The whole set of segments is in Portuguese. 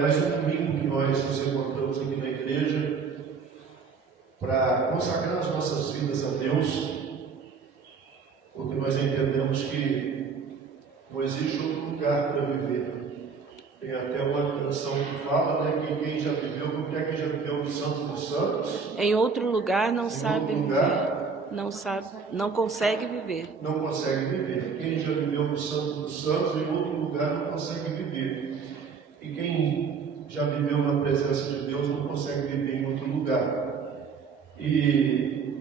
Mais um domingo que nós nos encontramos aqui na igreja para consagrar as nossas vidas a Deus, porque nós entendemos que não existe outro lugar para viver. Tem até uma canção que fala, né, que quem já viveu, como é que já viveu o Santo dos Santos? Em outro lugar não sabe lugar, não consegue viver. Não consegue viver. Quem já viveu o Santo dos Santos, em outro lugar não consegue viver. E quem já viveu na presença de Deus não consegue viver em outro lugar. E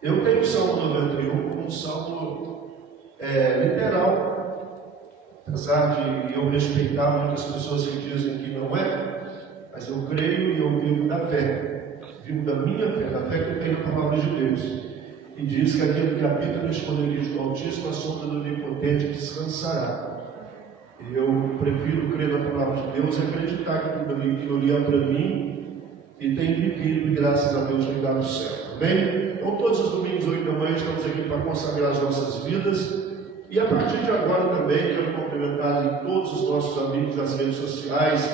eu tenho o Salmo 91 como um salmo literal, apesar de eu respeitar muitas pessoas que dizem que não é, mas eu creio e eu vivo da fé, vivo da minha fé, da fé que eu tenho na palavra de Deus. E diz que aquele que habita no esconderijo do Altíssimo, a sombra do Onipotente descansará. Eu prefiro crer na palavra de Deus e acreditar que tudo aquilo ali é para mim e tem vivido, e graças a Deus, me dá no céu. Bem? Então, todos os domingos, 8 da manhã, estamos aqui para consagrar as nossas vidas. E a partir de agora também, quero cumprimentar todos os nossos amigos das redes sociais,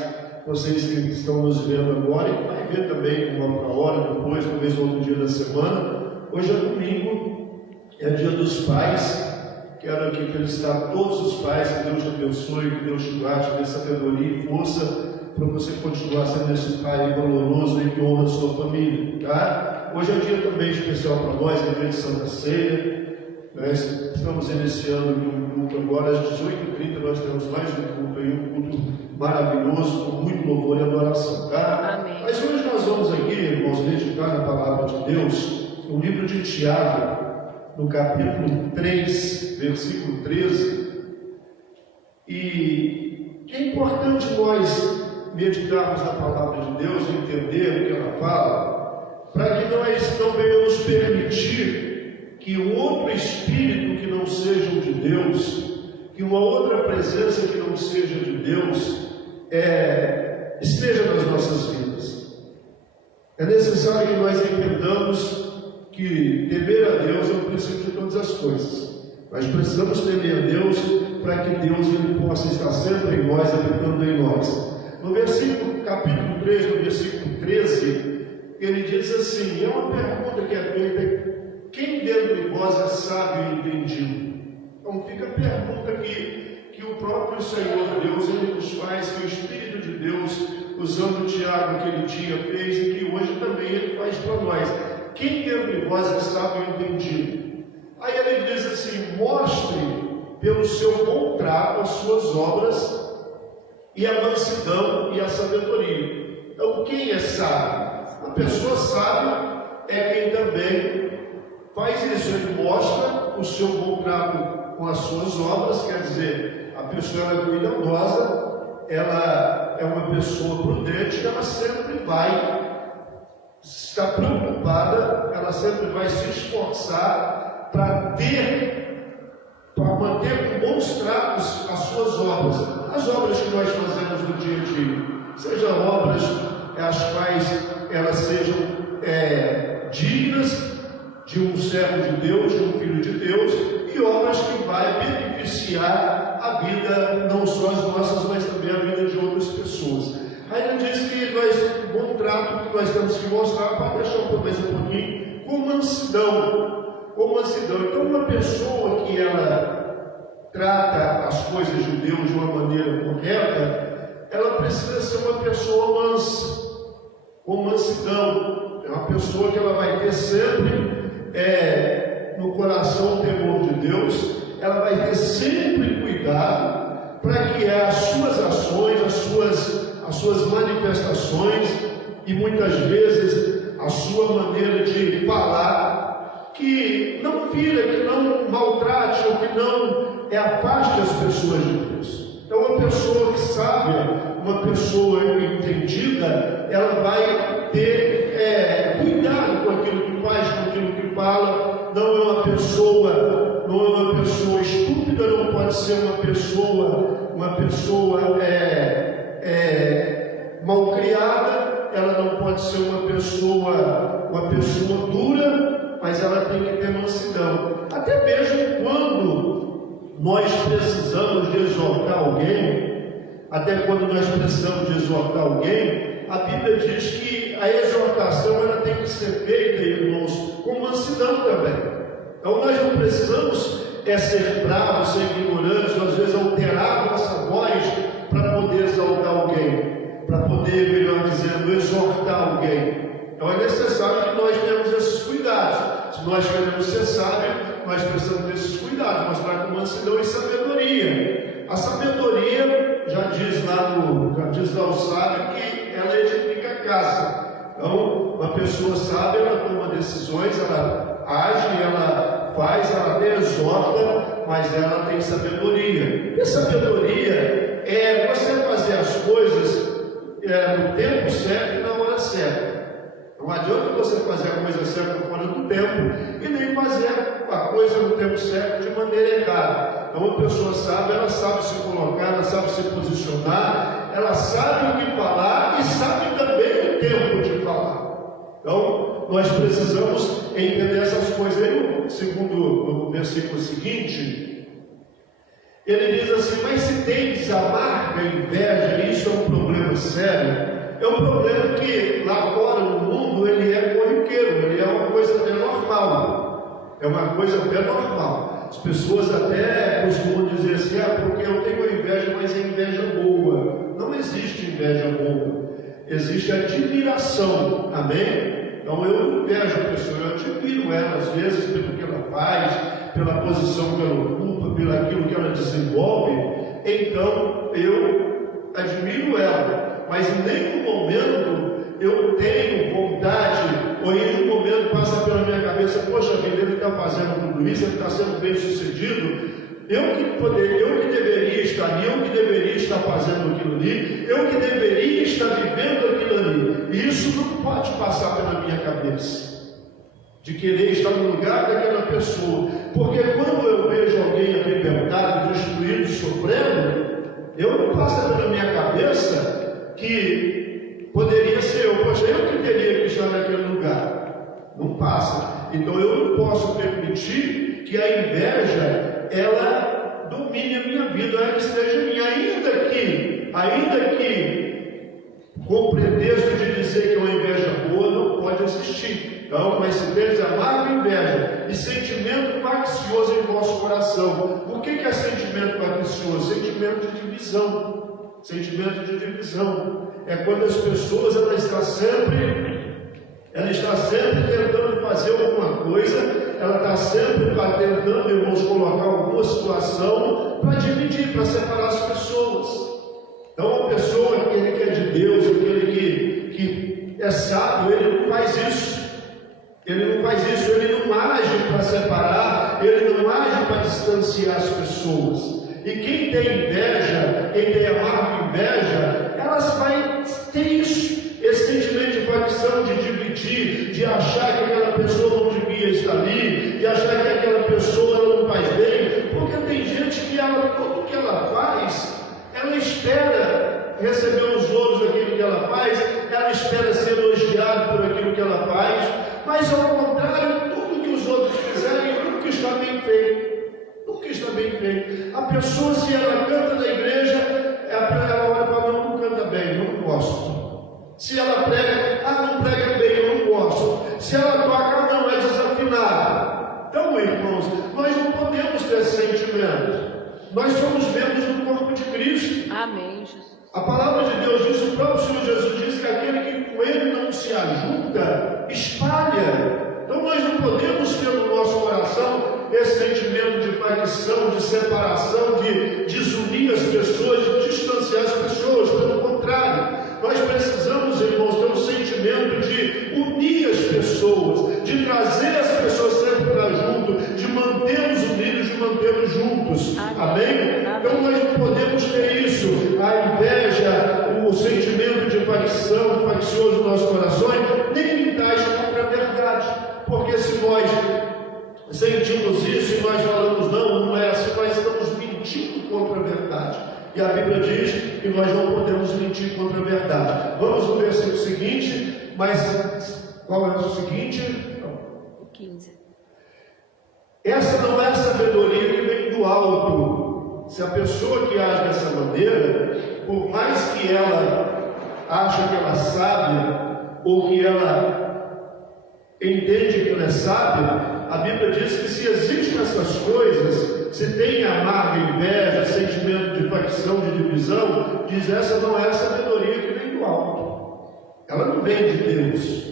vocês que estão nos vendo agora e vai ver também uma outra hora, depois, talvez outro dia da semana. Hoje é domingo, é dia dos pais. Quero aqui felicitar todos os pais, que Deus te abençoe, que Deus te guarde, dê sabedoria e força para você continuar sendo esse pai valoroso e que honra a sua família, tá? Hoje é um dia também especial para nós, a Igreja de Santa Ceia. Nós estamos iniciando um culto agora, às 18h30, nós temos mais um culto aí, um culto maravilhoso, com muito louvor e adoração, tá? Amém. Mas hoje nós vamos aqui, irmãos, meditar na palavra de Deus, no livro de Tiago, no capítulo 3, versículo 13, e é importante nós meditarmos na palavra de Deus, entender o que ela fala, para que nós não venhamos permitir que um outro espírito que não seja o de Deus, que uma outra presença que não seja de Deus, esteja nas nossas vidas. É necessário que nós entendamos que temer a Deus é o princípio de todas as coisas. Nós precisamos temer a Deus para que Deus ele possa estar sempre em nós, habitando em nós. No versículo, capítulo 3, no versículo 13, ele diz assim, é uma pergunta que é feita, quem dentro de vós é sábio e entendido? Então fica a pergunta que o próprio Senhor Deus, ele nos faz, que o Espírito de Deus, usando o Tiago aquele dia, fez e que hoje também ele faz para nós. Quem dentre vós é sábio e entendido? Aí ele diz assim, mostre pelo seu bom trato as suas obras e a mansidão e a sabedoria. Então, quem é sábio? A pessoa sábia é quem também faz isso, ele mostra o seu bom trato com as suas obras, quer dizer, a pessoa ela é cuidadosa, ela é uma pessoa prudente, ela sempre vai está preocupada, ela sempre vai se esforçar para manter com bons tratos as suas obras, as obras que nós fazemos no dia a dia, sejam obras as quais elas sejam dignas de um servo de Deus, de um filho de Deus, e obras que vai beneficiar a vida, não só as nossas, mas também a vida de outras pessoas. Aí ele diz que o bom trato que nós temos que mostrar, para deixar mais um pouquinho, com mansidão. Com mansidão. Então, uma pessoa que ela trata as coisas de Deus de uma maneira correta, ela precisa ser uma pessoa mansa, com mansidão. É uma pessoa que ela vai ter sempre no coração o temor de Deus, ela vai ter sempre cuidado para que as suas ações, as suas manifestações e muitas vezes a sua maneira de falar, que não fira, que não maltrate ou que não afaste as pessoas de Deus. Então, uma pessoa que sabe, uma pessoa entendida, ela vai ter cuidado com aquilo que faz, com aquilo que fala. Não é uma pessoa estúpida, não pode ser uma pessoa malcriada, ela não pode ser uma pessoa dura, mas ela tem que ter mansidão. Até mesmo quando nós precisamos de exortar alguém, até quando nós precisamos de exortar alguém, a Bíblia diz que a exortação ela tem que ser feita, irmãos, com mansidão também. Então nós não precisamos ser bravos, ser ignorantes, às vezes alterar a nossa voz para poder exaltar alguém, para poder, melhor dizendo, exortar alguém. Então é necessário que nós tenhamos esses cuidados. Se nós queremos ser sábios, nós precisamos desses cuidados, mostrar com mansidão e sabedoria. A sabedoria, já diz lá o sábio, que ela edifica a casa. Então, uma pessoa sábia, ela toma decisões, ela age, ela faz, ela até exorta, mas ela tem sabedoria. E sabedoria é você fazer as coisas no tempo certo e na hora certa. Não adianta você fazer a coisa certa fora do tempo e nem fazer a coisa no tempo certo de maneira errada. Então, uma pessoa sábia, ela sabe se colocar, ela sabe se posicionar, ela sabe o que falar e sabe também o tempo de falar. Então, nós precisamos entender essas coisas. Aí, segundo o versículo seguinte, ele diz assim: mas se tens amarga inveja, isso é um problema sério. É um problema que lá fora no mundo ele é corriqueiro, ele é uma coisa até normal. É uma coisa até normal. As pessoas até costumam dizer assim: porque eu tenho inveja, mas é inveja boa. Não existe inveja boa. Existe admiração. Amém? Então eu invejo a pessoa, eu admiro ela às vezes pelo que ela faz, pela posição que ela ocupa, pelo aquilo que ela desenvolve. Então eu admiro ela. Mas em nenhum momento eu tenho vontade, ou em nenhum momento passa pela minha cabeça: poxa vida, ele está fazendo tudo isso, ele está sendo bem sucedido, eu que deveria estar ali, eu que deveria estar fazendo aquilo ali, eu que deveria estar vivendo aquilo ali. E isso não pode passar pela minha cabeça, de querer estar no lugar daquela pessoa, porque quando eu vejo alguém arrebentado, destruído, sofrendo, eu não passa pela minha cabeça que poderia ser eu, poxa, eu que teria que estar naquele lugar. Não passa. Então eu não posso permitir que a inveja ela domine a minha vida, ela esteja em mim, ainda que com o pretexto de dizer que é uma inveja boa, não pode existir. Então, mas se tens amarga inveja e sentimento faccioso em vosso coração. O que é sentimento faccioso? Sentimento de divisão. Sentimento de divisão é quando as pessoas ela está sempre tentando fazer alguma coisa, ela está sempre tentando, irmãos, colocar alguma situação para dividir, para separar as pessoas. Então, a pessoa, aquele que é de Deus, aquele que é sábio, ele não faz isso. Ele não age para separar, ele não age para distanciar as pessoas. E quem tem inveja, quem tem amarga inveja, elas vai ter isso, esse sentimento de facção, de dividir, de achar que aquela pessoa não devia estar ali, de achar que aquela pessoa ela não faz bem, porque tem gente que tudo que ela faz, ela espera receber os louros daquilo que ela faz, ela espera ser elogiada por aquilo que ela faz, mas ao contrário, tudo que os outros fizerem nunca está bem feito. Está bem feito. A pessoa, se ela canta na igreja, ela olha e fala: não canta bem, eu não gosto. Se ela prega, não prega bem, eu não gosto. Se ela toca, não, é desafinado. Então, irmãos, nós não podemos ter esse sentimento. Nós somos membros do corpo de Cristo. Amém, Jesus. A palavra de Deus diz, o próprio Senhor Jesus diz que aquele que com ele não se ajunta, espalha. Então nós não podemos ter no nosso coração esse sentimento de facção, de separação, de desunir as pessoas, de distanciar as pessoas. Pelo contrário, nós precisamos, irmãos, ter um sentimento de unir as pessoas, de trazer as pessoas sempre para junto, de mantê-los unidos, de mantê-los juntos. Amém? Então nós não podemos ter isso, a inveja, o sentimento de facção, faccioso nos nossos corações, nem limitais contra a verdade. Porque se nós sentimos isso e nós falamos, não é assim, nós estamos mentindo contra a verdade. E a Bíblia diz que nós não podemos mentir contra a verdade. Vamos no versículo seguinte, mas qual é o seguinte? 15. Essa não é a sabedoria que vem do alto. Se a pessoa que age dessa maneira, por mais que ela ache que ela sabe, ou que ela entende que ela é sábia, a Bíblia diz que se existem essas coisas, se tem amarga, inveja, sentimento de facção, de divisão, diz essa não é a sabedoria que vem do alto. Ela não vem de Deus.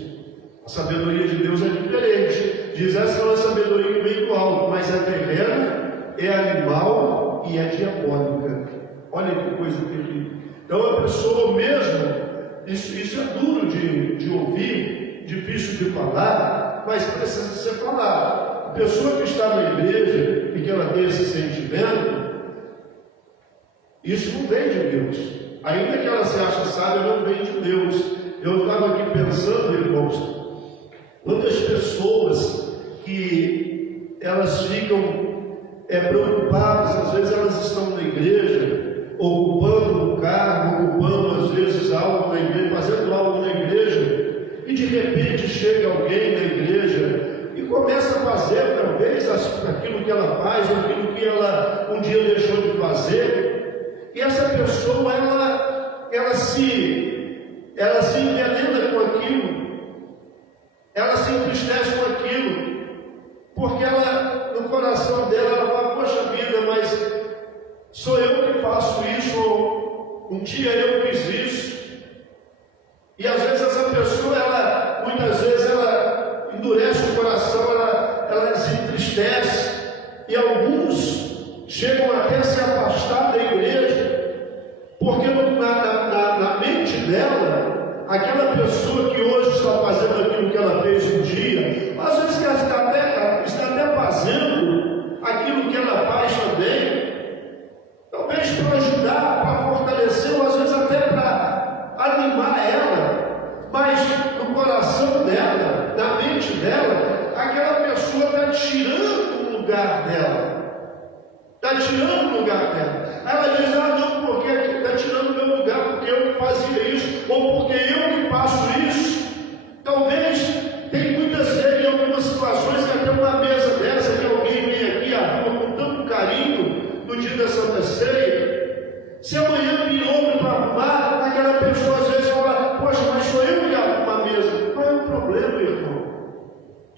A sabedoria de Deus é diferente. Diz essa não é a sabedoria que vem do alto, mas é terrena, é animal e é diabólica. Olha que coisa terrível. Então a pessoa mesmo, isso é duro de ouvir, difícil de falar, mas precisa ser falado. A pessoa que está na igreja e que ela tem esse sentimento, isso não vem de Deus. Ainda que ela se ache sábia, não vem de Deus. Eu estava aqui pensando, irmãos, quantas pessoas que elas ficam preocupadas, às vezes elas estão na igreja, ocupando um cargo, ocupando às vezes algo na igreja, fazendo algo na igreja, e de repente chega alguém na igreja e começa a fazer talvez aquilo que ela faz, ou aquilo que ela um dia deixou de fazer, e essa pessoa ela se envenena com aquilo, ela se entristece com aquilo, porque ela, no coração dela, ela fala, poxa vida, mas sou eu que faço isso, ou um dia eu fiz isso. E às vezes essa pessoa, muitas vezes ela endurece o coração, ela se entristece, e alguns chegam até a se afastar da igreja, porque na mente dela, aquela pessoa que hoje está fazendo aquilo que ela fez um dia, às vezes ela está até fazendo aquilo que ela faz também, talvez para ajudar, para fortalecer, ou às vezes até para animar ela, mas no coração dela, na mente dela, aquela pessoa está tirando o lugar dela. Está tirando o lugar dela. Ela diz, não, porque está tirando o meu lugar, porque eu que fazia isso, ou porque eu que faço isso. Talvez tem muitas vezes, em algumas situações, que até uma mesa dessa, que alguém vem aqui, arruma com tanto carinho, no dia da Santa Ceia, se amanhã vir outro para arrumar, aquela pessoa às vezes fala, poxa, mas sou eu que arrumo a mesa. Qual é o problema, irmão?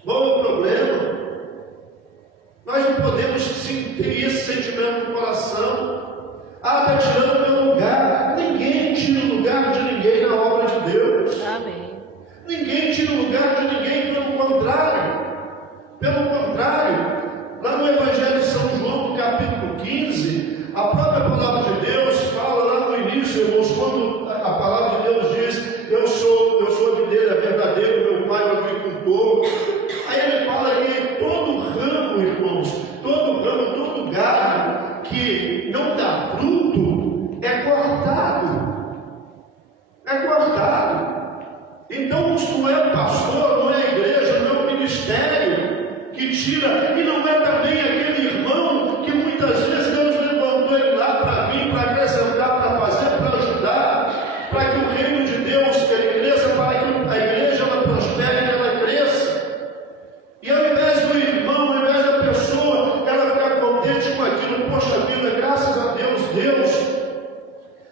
Qual é o problema? Nós não podemos ter esse sentimento no coração. Está tirando o meu lugar. Ninguém tira o lugar de ninguém na obra de Deus. Amém. Ninguém tira o lugar de ninguém, pelo contrário. Pelo contrário, lá no Evangelho de São João, no capítulo 15, a própria palavra de Deus fala lá no início, irmãos, quando a palavra de Deus diz, eu sou a videira verdadeira, meu pai é o agricultor. Aí ele fala que todo ramo, irmãos, todo galho que não dá fruto é cortado. É cortado. Então não é o pastor, não é a igreja, não é o ministério que tira, e não é também aquele irmão que muitas vezes Deus levantou ele lá para vir, para acrescentar, para fazer, para ajudar, para que o reino de Deus ele cresça, para que a igreja ela prospere, que ela cresça. E ao invés do irmão, ao invés da pessoa, ela ficar contente com aquilo, poxa vida, graças a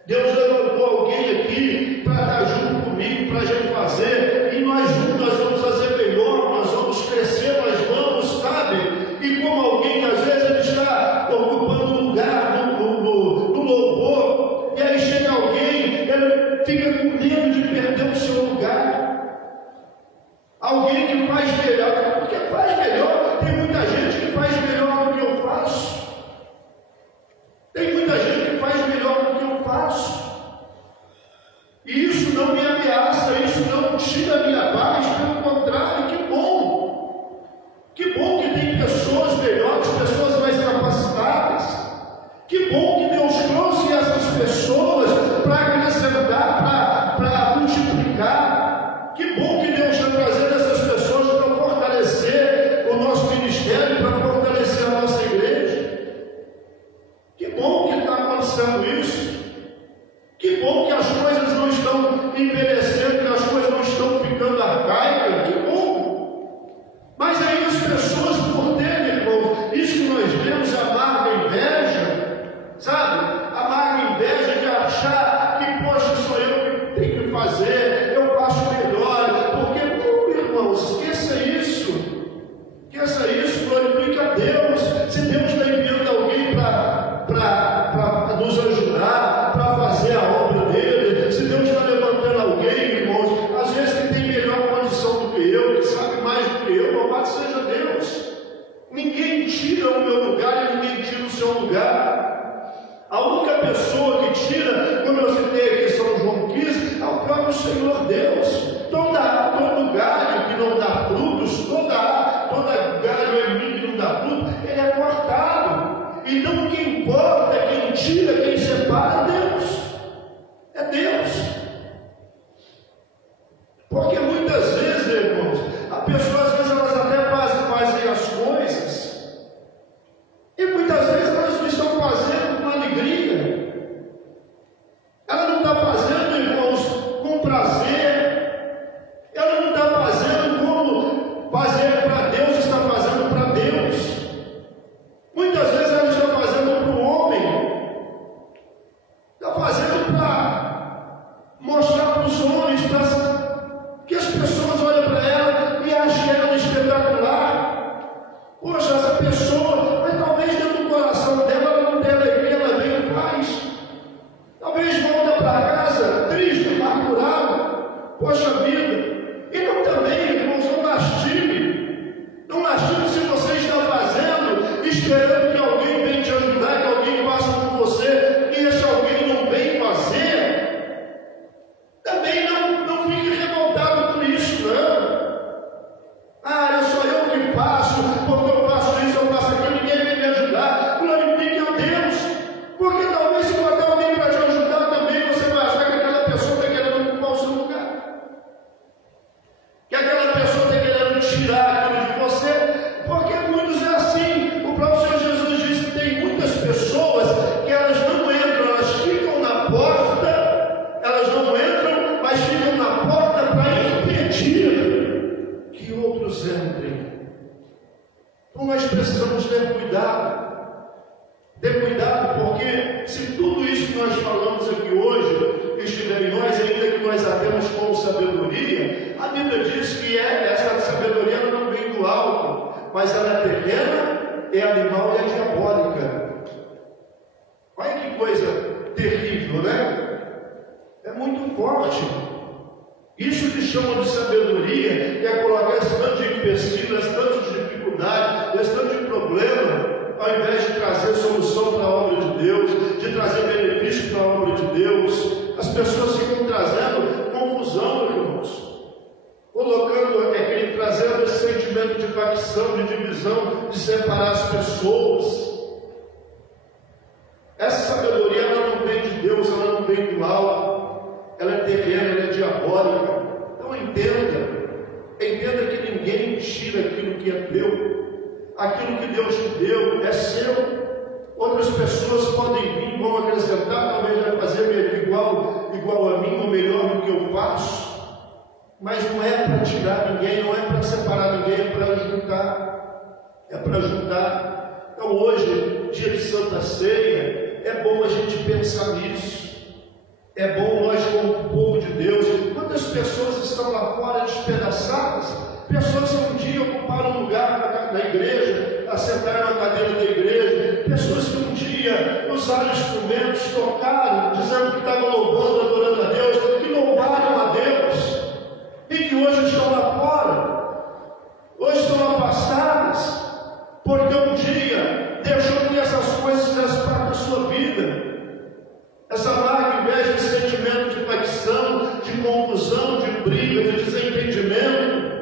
Deus levantou alguém aqui para estar junto comigo, para a gente fazer, e nós juntos nós vamos fazer melhor, nós vamos crescer, nós vamos, sabe? E como alguém que às vezes ele está ocupando lugar no louvor, e aí chega alguém, ele fica com medo de perder o seu lugar. Alguém que faz melhor, porque faz melhor, tem muita gente que faz melhor do que eu faço. Tem muita gente que faz melhor do que eu faço. E isso não me ameaça, isso não tira a minha paz, pelo contrário, que bom. Que bom que tem pessoas melhores, pessoas mais capacitadas. Que bom que Deus trouxe essas pessoas para acrescentar, para multiplicar. Que bom que Deus está trazendo essas pessoas para fortalecer o nosso ministério, para fortalecer a nossa igreja. Que bom que está acontecendo isso. Que bom que as coisas não estão envelhecendo, que as coisas não estão ficando arcaicas. Que bom. Mas aí as pessoas, por terem, irmão, isso que nós vemos, amarga inveja, sabe? Amarga inveja de achar Poxa vida! E não também, irmãos, não lastime. Não lastime se você está fazendo, esperando que alguém venha te ajudar, que alguém faça por você, e esse alguém não vem fazer. Também não fique revoltado por isso, não. É só eu que faço, porque eu faço isso, eu faço aquilo, ninguém vem me ajudar. Glorifique a Deus, porque talvez se botar alguém para te ajudar também, você vai achar que aquela pessoa está querendo ocupar o seu lugar. Que aquela pessoa está querendo tirar aquilo de você, porque muitos é assim. O próprio Senhor Jesus disse que tem muitas pessoas que elas não entram, elas ficam na porta, elas não entram, mas ficam na porta para impedir que outros entrem. Então nós precisamos ter cuidado. Ter cuidado, porque se tudo isso que nós falamos aqui hoje estiver em nós, ainda que nós apenas com sabedoria, a Bíblia diz que essa sabedoria ela não vem do alto, mas ela é terrena, é animal e é diabólica. Olha que coisa terrível, né? É muito forte. Isso que chamam de sabedoria, que é colocar esse tanto de empecilho, esse tanto de dificuldade, esse tanto de problema, ao invés de trazer solução para a obra de Deus, de trazer benefício para a obra de Deus. As pessoas ficam trazendo confusão, irmãos, trazendo esse sentimento de facção, de divisão, de separar as pessoas. Essa sabedoria ela não vem de Deus, ela não vem do alto, ela é terrena, ela é diabólica. Então entenda que ninguém tira aquilo que é teu. Aquilo que Deus te deu é seu. Outras pessoas podem vir, vão acrescentar, talvez vai fazer igual a mim, ou melhor do que eu faço. Mas não é para tirar ninguém, não é para separar ninguém, é para juntar. É para juntar. Então hoje, dia de Santa Ceia, é bom a gente pensar nisso. É bom nós, como povo de Deus, quantas pessoas estão lá fora despedaçadas? Pessoas que um dia ocuparam lugar na igreja, assentaram na cadeira da igreja, pessoas que um dia usaram instrumentos, tocaram, dizendo que estavam louvando, adorando a Deus, que louvaram a Deus, e que hoje estão lá fora, hoje estão afastadas, porque um dia deixou que essas coisas fizessem parte da sua vida. Essa marca, inveja, esse sentimento de facção, de confusão, de briga, de desentendimento,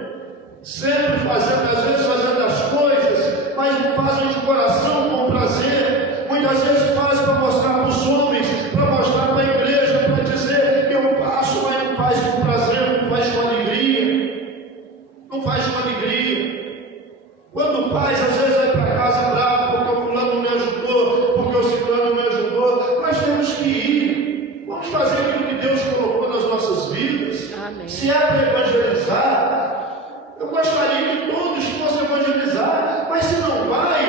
sempre fazendo, às vezes fazendo as coisas, mas não fazem de coração com prazer. Muitas vezes fazem para mostrar para os homens, para mostrar para a igreja, para dizer que eu faço, mas não faz com prazer, não faz com alegria. Não faz com alegria. Quando faz, às vezes vai para casa bravo, porque o fulano não me ajudou, porque o ciclano não me ajudou. Nós temos que ir. Vamos fazer aquilo que Deus colocou nas nossas vidas. Amém. Se é para evangelizar, eu gostaria que todos fossem evangelizar, mas se não vai,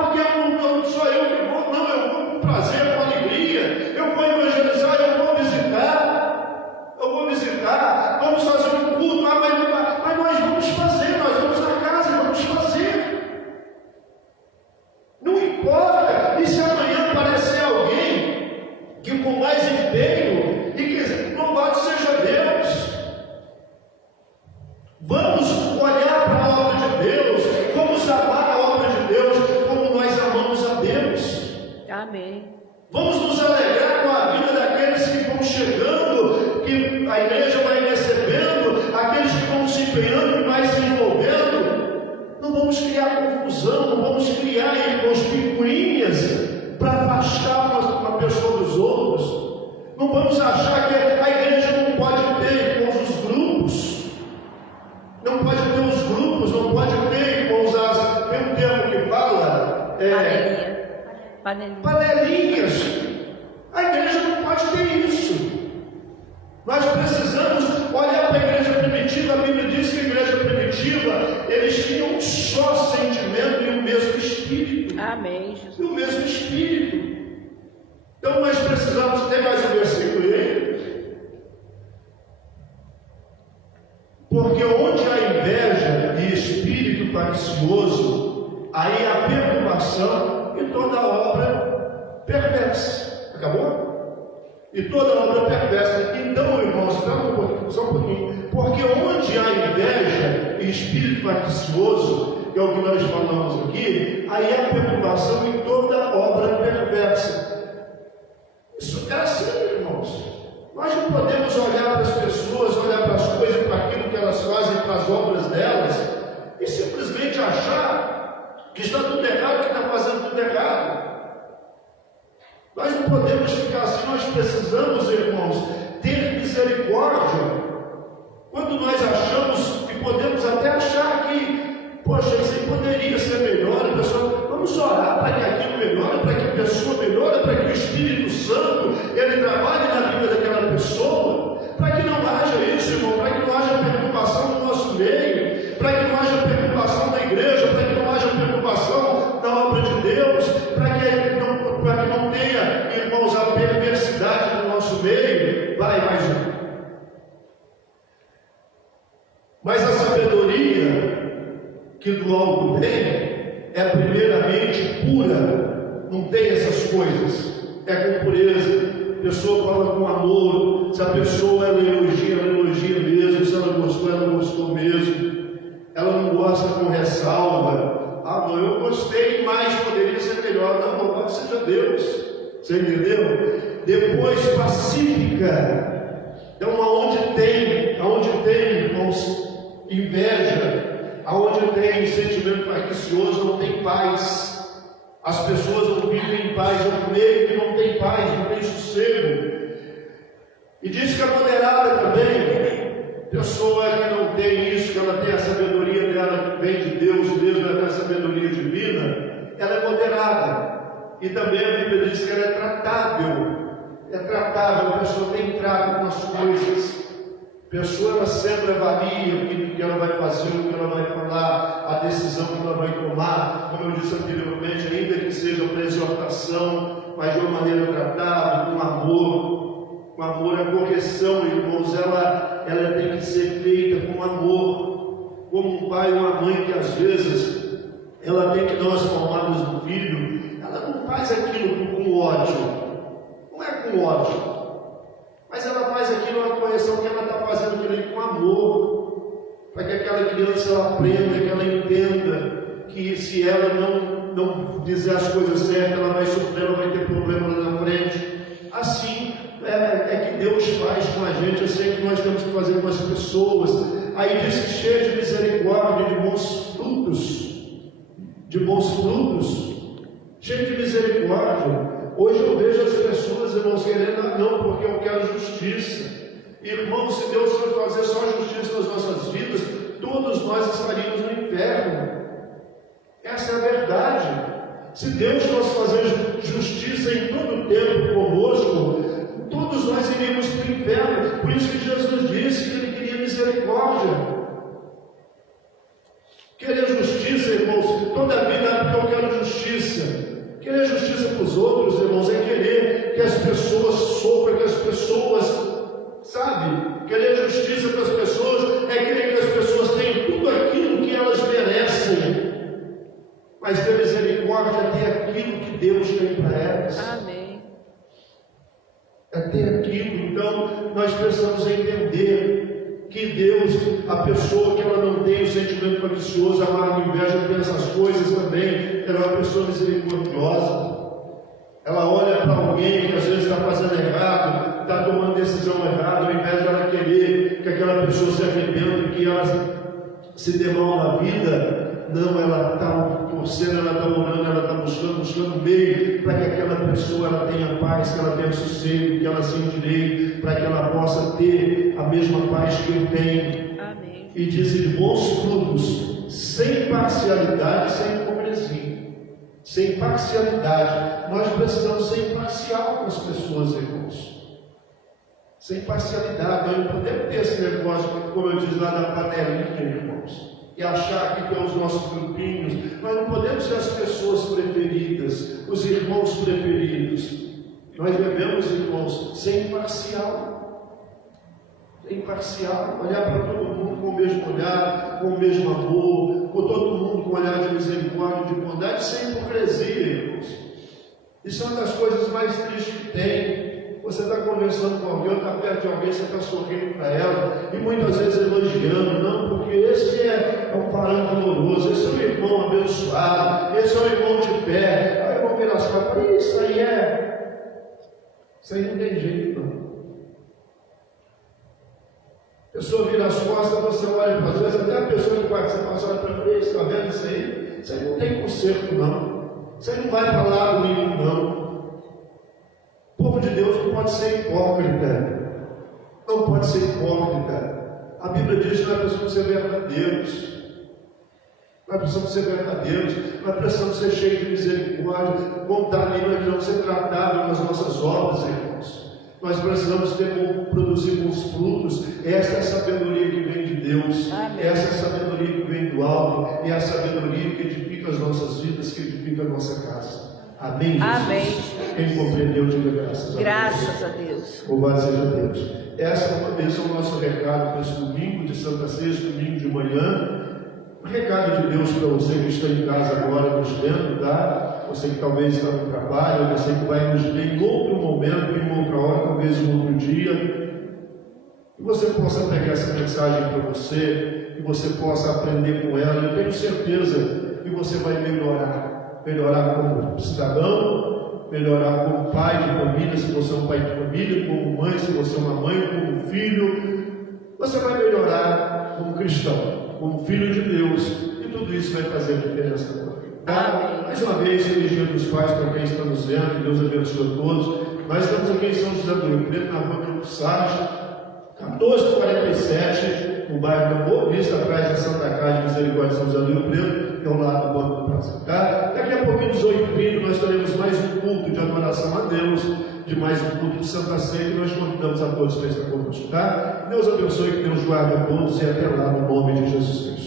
porque não sou eu que vou, não, eu vou com prazer, com alegria, eu vou evangelizar, eu vou visitar, vamos fazer um culto, mas nós vamos fazer, nós vamos na casa e vamos fazer. Não importa, e se amanhã aparecer alguém que com mais empenho e que louvado seja Deus. Vamos olhar para a obra de Deus, vamos amar a obra de Deus como nós amamos a Deus. Amém. Vamos nos alegrar com a vida daqueles que vão chegando, que a igreja vai recebendo, aqueles que vão se empenhando e vai se envolvendo. Não vamos criar confusão, não vamos criar, irmãos, picuinhas para afastar uma pessoa dos outros. Não vamos achar que a igreja não pode ter, irmãos, os grupos. Não pode ter os grupos, não pode ter, vou usar o mesmo termo que fala, panelinhas. A igreja não pode ter isso. Nós precisamos olhar para a igreja primitiva. A Bíblia diz que a igreja primitiva, eles tinham um só sentimento e o mesmo espírito. Amém, Jesus. E o mesmo espírito. Então nós precisamos, tem mais um versículo aí? Porque onde há inveja e espírito faccioso, aí há perturbação e toda obra perversa. Acabou? E toda obra perversa. Então, irmãos, só um pouquinho. Porque onde há inveja e espírito faccioso, que é o que nós falamos aqui, aí há perturbação em toda obra perversa. Isso é assim, irmãos. Nós não podemos olhar para as pessoas, olhar para as coisas, para aquilo que elas fazem, para as obras delas, e simplesmente achar que está tudo errado, que está fazendo tudo errado. Nós não podemos ficar assim, nós precisamos, irmãos, ter misericórdia. Quando nós achamos, e podemos até achar que, poxa, isso aí poderia ser melhor, pessoal, vamos orar para que aquilo melhore, para que a pessoa melhore, para que o Espírito Santo, ele trabalhe na vida daquela pessoa, para que não haja isso, irmão, para que não haja perturbação no nosso meio, para que não haja perturbação na igreja, para que não haja perturbação na obra de Deus, para que não tenha, irmãos, a perversidade no nosso meio. Vai mais um. Mas a sabedoria que do alto vem é primeiramente pura, não tem essas coisas, é com pureza. A pessoa fala com amor, se a pessoa ela elogia mesmo, se ela gostou mesmo, ela não gosta com ressalva. Ah, não, eu gostei, mas poderia ser melhor. Não, louvado seja Deus. Você entendeu? Depois, pacífica. Então, aonde tem, irmãos, inveja, aonde tem sentimento faccioso, não tem paz. As pessoas não vivem em paz, é um meio que não tem paz, não tem sossego. E diz que a moderada também, pessoa que não tem isso, que ela tem a sabedoria dela, que vem de Deus mesmo, ela tem a sabedoria divina, ela é moderada. E também a Bíblia diz que ela é tratável. É tratável, a pessoa tem trato com as coisas. A pessoa ela sempre avalia o que ela vai fazer, o que ela vai falar, a decisão que ela vai tomar, como eu disse anteriormente, ainda que seja para exortação, mas de uma maneira tratável, com amor. Com amor, a correção, irmãos, ela tem que ser feita com amor. Como um pai ou uma mãe que às vezes ela tem que dar as palmadas do filho, ela não faz aquilo com ódio, não é com ódio. Mas ela faz aquilo, uma correção que ela está fazendo aquilo com amor, para que aquela criança ela aprenda, que ela entenda que se ela não dizer as coisas certas, ela vai sofrer, ela vai ter problema lá na frente. Assim é que Deus faz com a gente, assim é que nós temos que fazer com as pessoas. Aí diz que cheio de misericórdia, de bons frutos, cheio de misericórdia. Hoje eu vejo as pessoas, irmãos, querendo, não, porque eu quero justiça. Irmãos, se Deus for fazer só justiça nas nossas vidas, todos nós estaríamos no inferno. Essa é a verdade. Se Deus fosse fazer justiça em todo o tempo conosco, todos nós iríamos para o inferno. Por isso que Jesus disse que Ele queria misericórdia. Querer justiça, irmãos, toda a vida é porque eu quero justiça. Querer justiça para os outros, irmãos, é querer que as pessoas sofram, que as pessoas, sabe? Querer justiça para as pessoas é querer que as pessoas tenham tudo aquilo que elas merecem. Mas ter misericórdia é ter aquilo que Deus tem para elas. Amém. É ter aquilo. Então, nós precisamos entender que Deus, a pessoa que ela não tem o sentimento faccioso, amargo, inveja, tem essas coisas também, ela é uma pessoa misericordiosa. Ela olha para alguém que às vezes está fazendo errado, está tomando decisão errada, ao invés de ela querer que aquela pessoa se arrependa, que ela se dê mal na vida, não, ela está torcendo, ela está orando, ela está buscando meio para que aquela pessoa ela tenha paz, que ela tenha sossego, que ela se endireite, para que ela possa ter a mesma paz que eu tenho. Amém. E dizer bons frutos, sem parcialidade, sem hipocrisia. Sem parcialidade. Nós precisamos ser imparcial com as pessoas, irmãos. Sem parcialidade. Nós não podemos ter esse negócio, como eu disse lá, da panelinha, irmãos. E achar que tem os nossos grupinhos. Nós não podemos ser as pessoas preferidas, os irmãos preferidos. Nós devemos, irmãos, ser imparcial. Imparcial, olhar para todo mundo com o mesmo olhar, com o mesmo amor, com todo mundo com um olhar de misericórdia, de bondade, sem hipocrisia, irmãos. Isso é uma das coisas mais tristes que tem. Você está conversando com alguém, está perto de alguém, você está sorrindo para ela, e muitas vezes elogiando, não, porque esse é um parente amoroso, esse é um irmão abençoado, esse é um irmão de fé. Aí eu vou ver as coisas, falei, isso aí não tem jeito, não. A pessoa vira as costas, você olha para as vezes, até a pessoa que participa, você olha para frente, está vendo isso aí? Isso aí não tem conserto, não. Isso aí não vai para lado nenhum, não. O povo de Deus não pode ser hipócrita. Não pode ser hipócrita. A Bíblia diz que nós precisamos ser verdadeiros. Nós precisamos ser verdadeiros. Nós precisamos ser cheios de misericórdia. Contamina que não ser tratado nas nossas obras, irmãos. Nós precisamos produzir bons frutos. Essa é a sabedoria que vem de Deus. Amém. Essa é a sabedoria que vem do alto. É a sabedoria que edifica as nossas vidas, que edifica a nossa casa. Amém, Jesus? Amém. Quem compreendeu, diga graças a Deus. Graças a Deus. Louvado seja Deus. Esse é o nosso recado para esse domingo de Santa Ceia, domingo de manhã. Um recado de Deus para você que está em casa agora nos vendo, tá? Você que talvez está no trabalho, você que vai nos ver em outro momento, em outra hora, talvez em outro dia. Que você possa pegar essa mensagem para você, que você possa aprender com ela. Eu tenho certeza que você vai melhorar como cidadão, melhorar como pai de família, se você é um pai de família, como mãe, se você é uma mãe, como filho. Você vai melhorar como cristão, como filho de Deus, e tudo isso vai fazer diferença na tua vida. Tá? Mais uma vez, feliz Dia dos Pais para quem está nos vendo, que Deus abençoe a todos. Nós estamos aqui em São José do Rio Preto, na rua do Sarge, 1447, no bairro da Boa Vista, atrás da Santa Casa de Misericórdia de São José do Rio Preto, que é ao lado do Banco do Praça. Tá? Daqui a pouquinho, 18h30, nós teremos mais um culto de adoração a Deus, de mais um culto de Santa Ceia, que nós convidamos a todos para estar conosco. Tá? Deus abençoe, que Deus guarde a todos e até lá, no nome de Jesus Cristo.